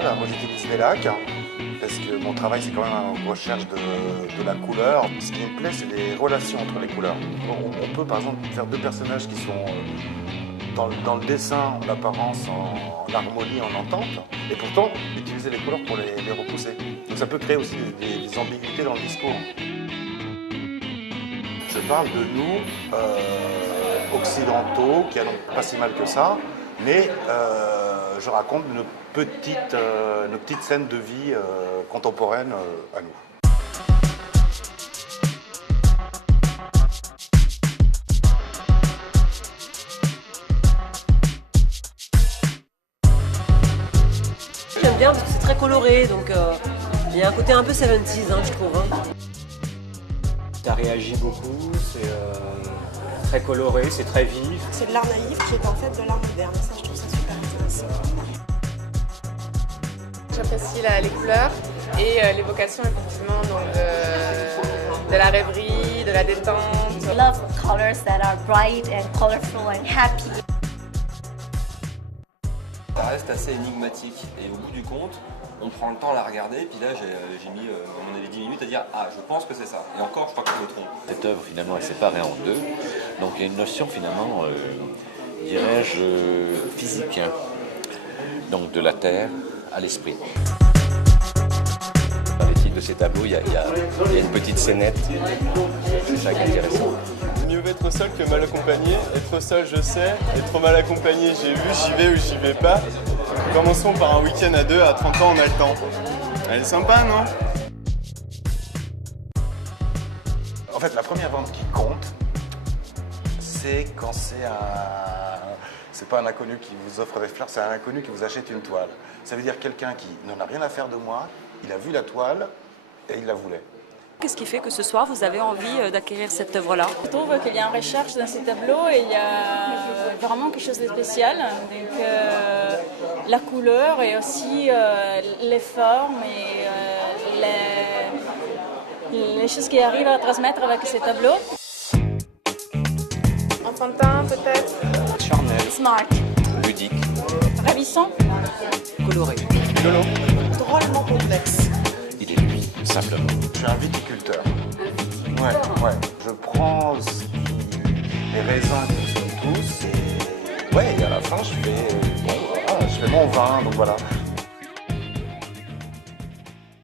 toile. Moi j'utilise des lacs parce que mon travail c'est quand même en recherche de la couleur. Ce qui me plaît c'est les relations entre les couleurs. On peut par exemple faire deux personnages qui sont dans le dessin, en apparence, en harmonie, en entente, et pourtant utiliser les couleurs pour les repousser. Donc ça peut créer aussi des ambiguïtés dans le discours. Je parle de nous, occidentaux, qui allons pas si mal que ça, mais je raconte nos petites scènes de vie contemporaines à nous. J'aime bien parce que c'est très coloré, donc il y a un côté un peu 70s, je trouve. Ça réagit beaucoup, c'est très coloré, c'est très vif. C'est de l'art naïf qui est en fait de l'art moderne, ça je trouve ça super intéressant. J'apprécie les couleurs et l'évocation effectivement donc, de la rêverie, de la détente. I love colors that are bright and colorful and happy. Ça reste assez énigmatique et au bout du compte, on prend le temps à la regarder et puis là j'ai mis à mon avis 10 minutes à dire ah je pense que c'est ça. Et encore je crois que je me trompe. Cette œuvre finalement est séparée en deux, donc il y a une notion finalement, dirais-je, physique, donc de la terre à l'esprit. Dans les titres de ces tableaux, il y a une petite scénette, c'est ça qui est intéressant. Mieux vaut être seul que mal accompagné. Être seul, je sais. Être mal accompagné, j'ai vu, j'y vais ou j'y vais pas. Commençons par un week-end à deux, à 30 ans, on a le temps. Elle est sympa, non? En fait, la première vente qui compte, c'est quand c'est pas un inconnu qui vous offre des fleurs, c'est un inconnu qui vous achète une toile. Ça veut dire quelqu'un qui n'en a rien à faire de moi, il a vu la toile et il la voulait. Qu'est-ce qui fait que ce soir, vous avez envie d'acquérir cette œuvre-là? Je trouve qu'il y a une recherche dans ces tableaux et il y a vraiment quelque chose de spécial. Donc, la couleur et aussi les formes et les choses qui arrivent à transmettre avec ces tableaux. Enfantin peut-être. Charnel, Smart. Ludique. Ravissant. Coloré. Lolo. Drôlement complexe. Il est lui, simplement. Je suis un viticulteur. Ouais. Je prends les raisins qui sont tous et à la fin je fais mon vin, donc voilà.